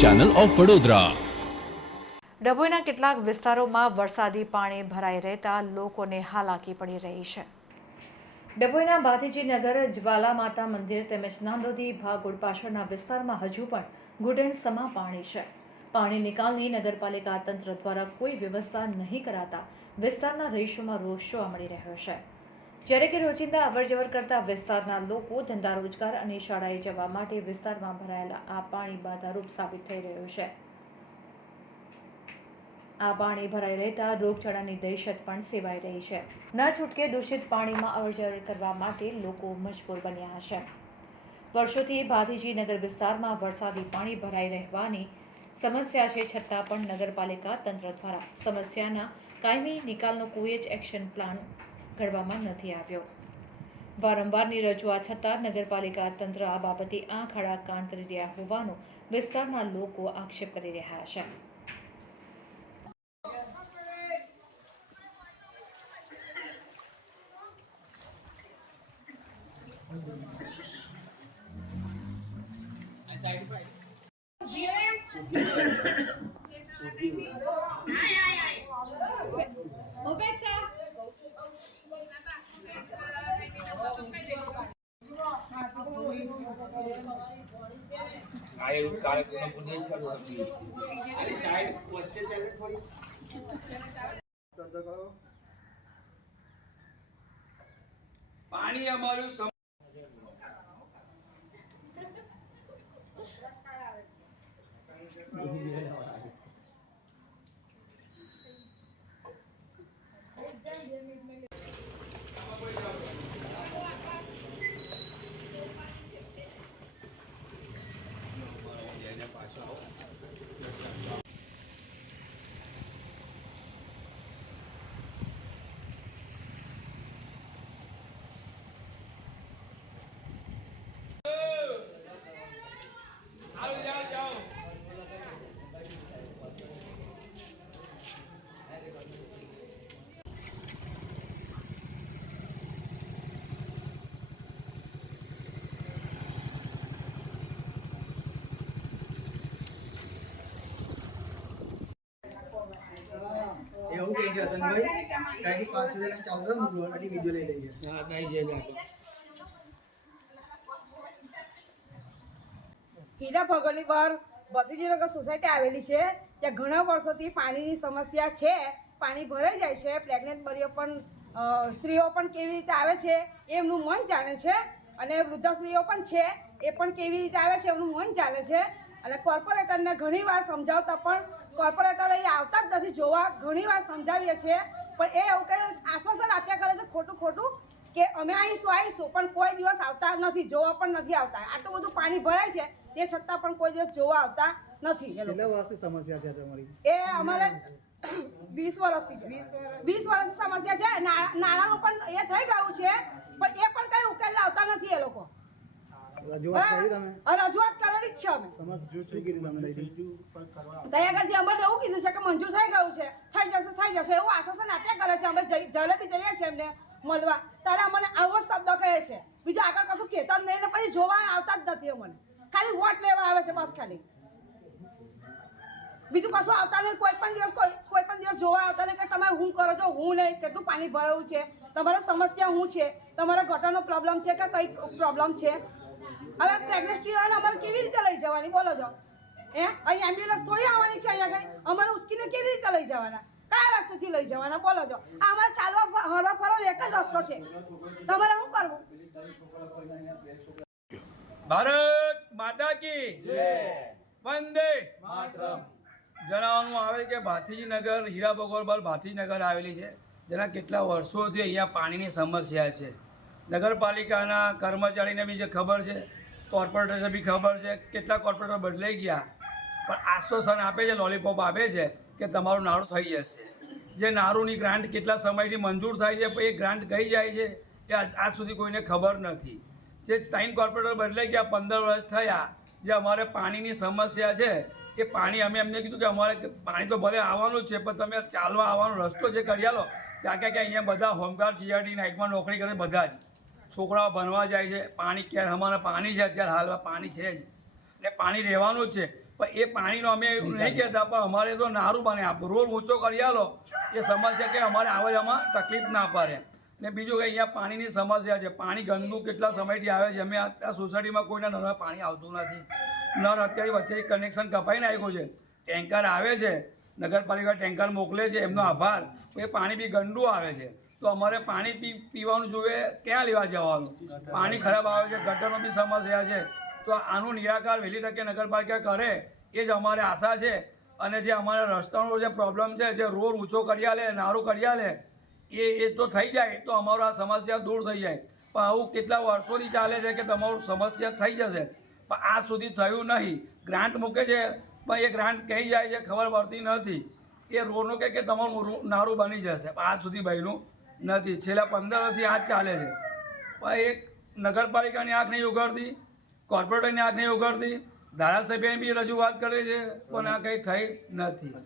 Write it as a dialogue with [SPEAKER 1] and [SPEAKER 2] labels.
[SPEAKER 1] Channel of Vadodara
[SPEAKER 2] ડભોઈના કેટલાક વિસ્તારોમાં વરસાદી પાણી ભરાઈ રહેતા લોકોને હાલાકી પડી રહી છે. ડભોઈના ભાતીજી નગર જ્વાલા માતા મંદિર તેમજ નાંદોદી ભાગોળ પાછળના વિસ્તારમાં હજુ પણ ઘૂંટણ સમા પાણી છે. પાણી નિકાલની નગરપાલિકા તંત્ર દ્વારા કોઈ વ્યવસ્થા નહીં કરાતા વિસ્તારના રહીશોમાં રોષ જોવા મળી રહ્યો છે. જ્યારે કે રોજિંદા અવરજવર કરતા વિસ્તારના લોકો ધંધા રોજગાર અને શાળાએ જવા માટે વિસ્તારમાં ભરાયેલા આ પાણી બાધારૂપ સાબિત થઈ રહ્યું છે. આ પાણી ભરાઈ રહેતા રોગચાળાની દહેશત પણ સેવાઈ રહી છે. ન છૂટકે દૂષિત પાણીમાં અવરજવર કરવા માટે લોકો મજબૂર બન્યા છે વર્ષોથી ભાથીજી નગર વિસ્તારમાં વરસાદી પાણી ભરાઈ રહેવાની સમસ્યા છે છતાં પણ નગરપાલિકા તંત્ર દ્વારા સમસ્યાના કાયમી નિકાલનો કોઈ જ એક્શન પ્લાન ઘડવામાં નથી આવ્યો. વારંવારની રજૂઆત છતાં નગરપાલિકા તંત્ર આ બાબતે આંખ આડા કાન કરી રહ્યા હોવાનો વિસ્તારના લોકો આક્ષેપ કરી રહ્યા છે.
[SPEAKER 3] આ એવું કાર્યક્રમ બધે જ કરવો હતી
[SPEAKER 4] અરે સાઈડ વચ્ચે ચાલે થોડી.
[SPEAKER 3] પાણી અમારું સમ- હાલો,
[SPEAKER 4] કહી ગયા હસનભાઈ કાંઈ પાંચ હજાર ચાલુ રહે મૂકવું અને વીડિયો લઈ લઈએ.
[SPEAKER 3] હા, નહીં જઈ
[SPEAKER 5] હીરા ભગોની પર ભત્રીજીનગર સોસાયટી આવેલી છે ત્યાં ઘણા વર્ષોથી પાણીની સમસ્યા છે પાણી ભરાઈ જાય છે પ્રેગ્નેન્ટ બરીઓ પણ સ્ત્રીઓ પણ કેવી રીતે આવે છે એમનું મન જાણે છે અને વૃદ્ધ સ્ત્રીઓ પણ છે એ પણ કેવી રીતે આવે છે એમનું મન જાણે છે અને કોર્પોરેટરને ઘણી વાર સમજાવતા પણ કોર્પોરેટર એ આવતા જ નથી જોવા. ઘણીવાર સમજાવીએ છીએ પણ એ એવું કે આશ્વાસન આપ્યા કરે છે ખોટું ખોટું કે અમે આવીશું આવીશું પણ કોઈ દિવસ આવતા નથી જોવા પણ નથી આવતા. આટલું બધું પાણી ભરાય છે તે છતાં પણ કોઈ દિવસ જોવા આવતા નથી એ લોકો.
[SPEAKER 4] સમસ્યા છે તમારી?
[SPEAKER 5] એ અમારે વીસ વર્ષથી છે. વીસ વર્ષની સમસ્યા છે. નાણાં- નાણાંનું પણ એ થઈ ગયું છે પણ એ પણ કઈ ઉકેલ લાવતા નથી એ લોકો.
[SPEAKER 4] રજૂઆત કરી તમે?
[SPEAKER 5] રજૂઆત કરેલી જ છે અમે.
[SPEAKER 4] શું કીધું લઈ
[SPEAKER 5] ગયા આગળથી એવું કીધું છે કે મંજૂર થઈ ગયું છે. થઈ જશે થઈ જશે એવું આશ્વાસન આપ્યા કરે છે. અમે જઈ- જ્યારે બી જઈએ છીએ એમને મળવા. ત્યારે અમને આવો જ શબ્દ કહે છે. બીજું આગળ કશું કહેતા જ નહીં ને પછી જોવા આવતા જ નથી અમને. ખાલી વોટ લેવા આવે છે બસ ખાલી. બીજું કશું આવતા નહીં. કોઈ પણ દિવસ કોઈ કોઈ પણ દિવસ જોવા આવતા નહીં કે તમે હું કરો છો હું નહીં કેટલું પાણી ભરવું છે તમારે સમસ્યા શું છે તમારા ગટરનો પ્રોબ્લેમ છે કે કઈ પ્રોબ્લેમ છે? હવે પ્રેગ્નન્સીઓને અમારે કેવી રીતે લઈ જવાની? બોલો છો હે? અહીં એમ્બ્યુલન્સ થોડી આવવાની છે અહીંયા આગળ? અમારે ઉસકીને કેવી રીતે લઈ જવાના? કયા રસ્તેથી લઈ જવાના? બોલો છો આ અમારે ચાલવા હરવા ફરવા એક જ રસ્તો છે. તમારે શું કરવું?
[SPEAKER 3] ભારત માતા કી વંદે. જણાવવાનું આવે કે ભાથીજીનગર હીરા ભગવાન પર ભાથીનગર આવેલી છે. જેના કેટલા વર્ષોથી અહીંયા પાણીની સમસ્યા છે. નગરપાલિકાના કર્મચારીને બી જે ખબર છે, કોર્પોરેટરને બી ખબર છે, કેટલા કોર્પોરેટર બદલાઈ ગયા. પણ આશ્વાસન આપે છે, લોલીપોપ આપે છે કે તમારું નાણું થઈ જશે. જે નારુંની ગ્રાન્ટ કેટલા સમયથી મંજૂર થાય છે, એ ગ્રાન્ટ ગઈ જાય છે, એ આજ સુધી કોઈને ખબર નથી. જે ટાઈમ કોર્પોરેટર બદલાઈ ગયા, પંદર વર્ષ થયા, જે અમારે પાણીની સમસ્યા છે, એ પાણી અમે એમને કીધું કે અમારે પાણી તો ભલે આવવાનું જ છે, પણ તમે ચાલવા આવવાનો રસ્તો જે કરી આલો, ત્યાં કે અહીંયા બધા હોમગાર્ડ, સીઆરડી નાઇટમાં નોકરી કરે બધા જ. છોકરાઓ ભણવા જાય છે, પાણી ક્યારે અમારે પાણી છે અત્યારે હાલમાં, પાણી છે જ. એટલે પાણી રહેવાનું જ છે. પણ એ પાણીનો અમે એવું નહીં કહેતા, પણ અમારે તો નારું બને. આપ રોલ ઊંચો કરી આલો, એ સમસ્યા કે અમારે આવવા જવામાં તકલીફ ના પડે. ને બીજું કે અહીંયા પાણીની સમસ્યા છે. પાણી ગંદુ કેટલા સમયથી આવે છે? અમે આ સોસાયટીમાં કોઈના નળમાં પાણી આવતું નથી. નળ અત્યારે વચ્ચે કનેક્શન કપાઈને આવ્યું છે. ટેન્કર આવે છે. નગરપાલિકા ટેન્કર મોકલે છે. એમનો આભાર. એ પાણી બી ગંદુ આવે છે. તો અમારે પાણી પી, પીવાનું જોઈએ, ક્યાં લેવા જવાનું? પાણી ખરાબ આવે છે, ગટરનો બી સમસ્યા છે. તો આનું નિરાકાર વહેલી તકે નગરપાલિકા કરે, એ જ અમારે આશા છે. અને જે અમારા રસ્તાનો જે પ્રોબ્લેમ છે, જે રોડ ઊંચો કરી આલે, નારો કરી આલે, એ એ તો થઈ જાય તો અમારો આ સમસ્યા દૂર થઈ જાય. પણ આવું કેટલા વર્ષોથી ચાલે છે કે તમારું સમસ્યા થઈ જશે? પણ આજ સુધી થયું નહીં. ગ્રાન્ટ મૂકે છે, પણ એ ગ્રાન્ટ કહી જાય છે, ખબર પડતી નથી. એ રોડનું કે તમારું નારું બની જશે. પણ આજ સુધી બન્યું નથી. છેલ્લા પંદર વર્ષથી આ જ ચાલે છે. પણ એક નગરપાલિકાની આંખ નહીં ઉઘાડતી, કોર્પોરેટરની આંખ નહીં ઉઘાડતી, ધારાસભ્યની બી રજૂઆત કરે છે, પણ આ કંઈ થઈ નથી.